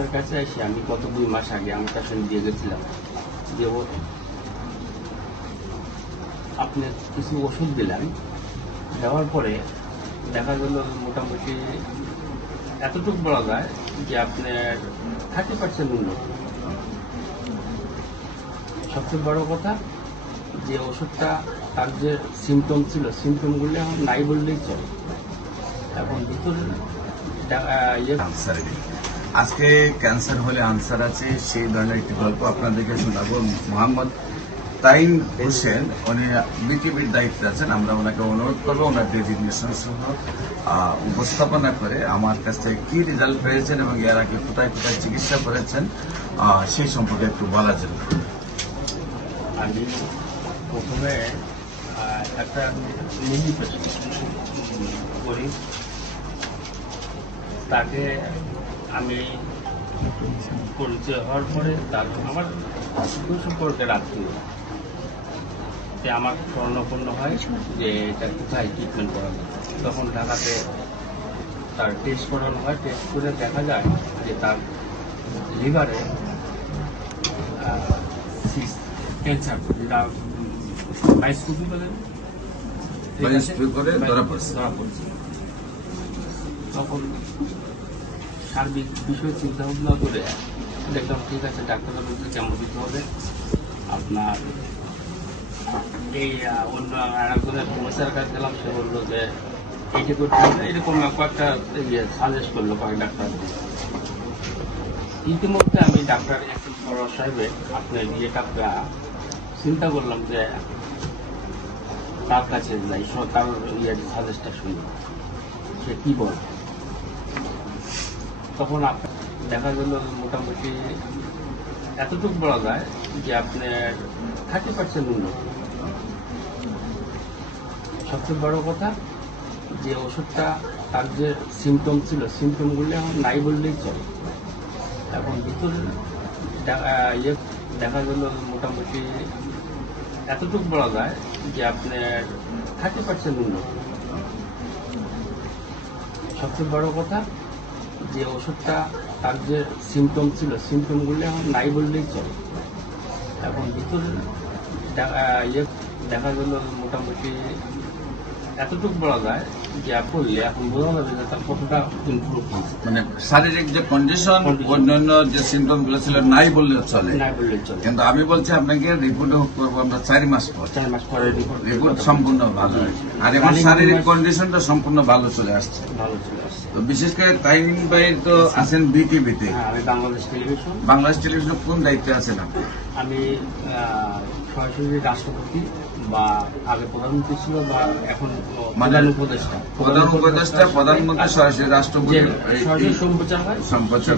আমার কাছে এসে আমি গত 2 মাস আগে আমার কাছে দিয়ে গেছিলাম যে আপনি কিছু ওষুধ দিলেন, দেওয়ার পরে দেখা গেল মোটামুটি এতটুকু বলা যায় যে আপনার 30% উন্নত। সবচেয়ে বড় কথা যে ওষুধটা তার যে সিমটম ছিল, সিমটমগুলো এখন নাই বললেই চলে। এখন ভিতরে আজকে ক্যান্সার হলে আনসার আছে, সেই ধরনের একটি গল্প আপনাদেরকে শোনাবো। মোহাম্মদ তাইম হোসেন, উনি বিটিভির দায়িত্বে আছেন। আমরা ওনাকে অনুরোধ করবো ওনার ডেজিগনেশন সহ উপস্থাপনা করে আমার কাছ থেকে কি রেজাল্ট পেয়েছেন এবং এর আগে কোথায় কোথায় চিকিৎসা করেছেন সেই সম্পর্কে একটু বলার জন্য। আমি প্রথমে একটা নিজি পেশেন্ট করি, তাকে আমি পরিচয় হওয়ার পরে তার আমার সম্পর্কে আত্মীয় আমার স্বর্ণপূর্ণ হয় যে এটা কোথায় ট্রিটমেন্ট করা যায়। তখন ঢাকাতে তার টেস্ট করানো হয়। টেস্ট করে দেখা যায় যে তার লিভারে ক্যান্সার, যেটা বাইস্কোপি বলেন, ধরা পড়ছে। তখন সার্বিক বিষয়ে চিন্তা ভাবনা করে দেখলাম ঠিক আছে, ডাক্তারের মধ্যে কেমন দিতে হবে। আপনার এই অন্য একজনের সমস্যার কাছে গেলাম, সে বললো যে এইটা করতে হবে, এরকম কয়েকটা সাজেস্ট করলো কয়েক ডাক্তার। ইতিমধ্যে আমি ডাক্তার একজন বড় সাহেবের আপনার ইয়েটা চিন্তা করলাম যে তার কাছে যাই, তার সাজেস্টটা শুনি সে কী বল। তখন দেখা গেল মোটামুটি এতটুকু বলা যায় যে আপনার 30% উন্নত। সবচেয়ে বড় কথা যে ওষুধটা তার যে সিমটম ছিল, সিমটমগুলো এখন নাই বললেই চলে। এখন ভিতরে দেখা গেল মোটামুটি এতটুকু বলা যায় যে আপনার 30% উন্নত। সবচেয়ে বড় কথা যে ওষুধটা তার যে সিমটম ছিল, সিমটমগুলো এখন নাই বললেই চলে। এখন ভিতরে দেখা গেল মোটামুটি এতটুকু বলা যায় যে করলে এখন বোঝা যাবে যে তার কতটা ইমপ্রুভ হয়েছে। মানে শারীরিক যে কন্ডিশন, অন্যান্য যে সিমটম গুলো ছিল নাই বললে চলে, কিন্তু আমি বলছি আপনাকে রিপোর্ট করবো আমরা 4 মাস পর। 4 মাস পরে রিপোর্ট সম্পূর্ণ ভালো হয়েছে, আর এখন শারীরিক কন্ডিশনটা সম্পূর্ণ ভালো চলে আসছে। তো বিশেষ করে তাইম ভাই তো আছেন বিটিভিতে। আমি বাংলাদেশ টেলিভিশন কোন দায়িত্বে আছেন আপনি? আমি সরাসরি রাষ্ট্রপতি বা আগে প্রধানমন্ত্রী ছিল বা এখন প্রধান উপদেষ্টা, প্রধানমন্ত্রী সরাসরি রাষ্ট্রপতি সম্প্রচার হয়, সম্প্রচার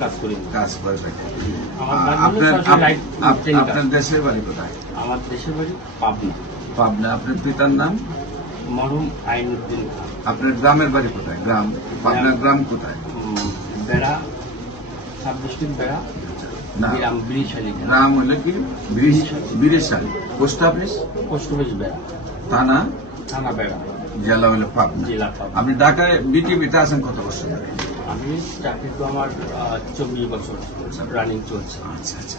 কাজ করি, কাজ করে থাকে। আপনার আপনার দেশের বাড়ি কোথায়? আমার দেশের বাড়ি পাবনা। পাবনা। আপনার পিতার নাম? মরহুম আইনুদ্দিন খান। আপনার গ্রামের বাড়ি কোথায়? গ্রাম পাবনার গ্রাম কোথায়? বেড়া, সাব ডিস্ট্রিক্ট বেড়া, না বিরিশালী। গ্রাম হলো কি? বিরিশালী। পোস্ট অফিস বেড়া, থানা বেড়া, জেলা হলো পাবনা। জেলা পাবনা। আপনি ঢাকায় বিটিভিতে আছেন কত বছর ধরে? আমি চাকরি তো আমার 24 বছর রানিং চলছে। আচ্ছা আচ্ছা।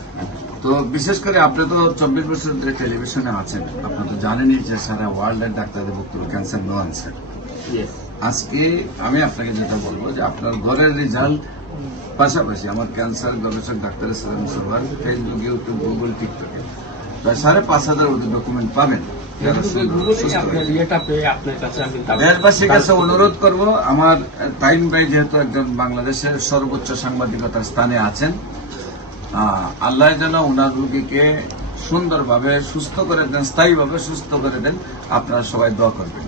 তো বিশেষ করে আপনি তো 24 বছর ধরে টেলিভিশনে আছেন, আপনি তো জানেনই যে সারা ওয়ার্ল্ডের ডাক্তারদের বক্তব্য ক্যান্সার নো আনসার। আজকে আমি আপনাকে যেটা বলবো যে আপনার ঘরের রেজাল্ট পাশাপাশি আমার ক্যান্সার গবেষক ডাক্তার সালাম সবার ফেসবুক, ইউটিউব, গুগল, টিকটকে প্রায় 5,500 ডকুমেন্ট পাবেন। দেশবাসীর কাছে অনুরোধ করব, আমার তাইম ভাই যেহেতু একজন বাংলাদেশের সর্বোচ্চ সাংবাদিকতার স্থানে আছেন, আল্লাহ যেন ওনার রোগীকে সুন্দরভাবে সুস্থ করে দেন, স্থায়ীভাবে সুস্থ করে দেন। আপনারা সবাই দোয়া করবেন।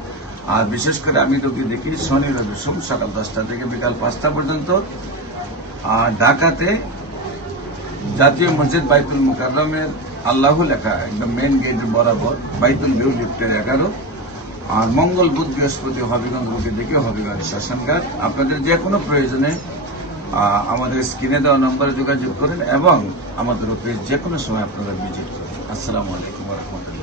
আর বিশেষ করে আমি রোগী দেখি শনি রবি সোম সকাল 10টা থেকে বিকাল 5টা পর্যন্ত। আর ঢাকাতে জাতীয় মসজিদ বাইতুল মুকাররমের আল্লাহ লেখা একদম মেন গেটের বরাবর বাইতুল ভিউ লিফটের 11। আর মঙ্গল বুধ বৃহস্পতি হবিগঞ্জ রোগী দেখে হবিগঞ্জ শ্মশানঘাট। আপনাদের যে কোনো প্রয়োজনে আমাদের স্ক্রিনে দেওয়া নম্বরে যোগাযোগ করেন এবং আমাদের অফিস যে কোনো সময় আপনারা ভিজিট করেন। আসসালামু আলাইকুম ওয়া রাহমাতুল্লাহ।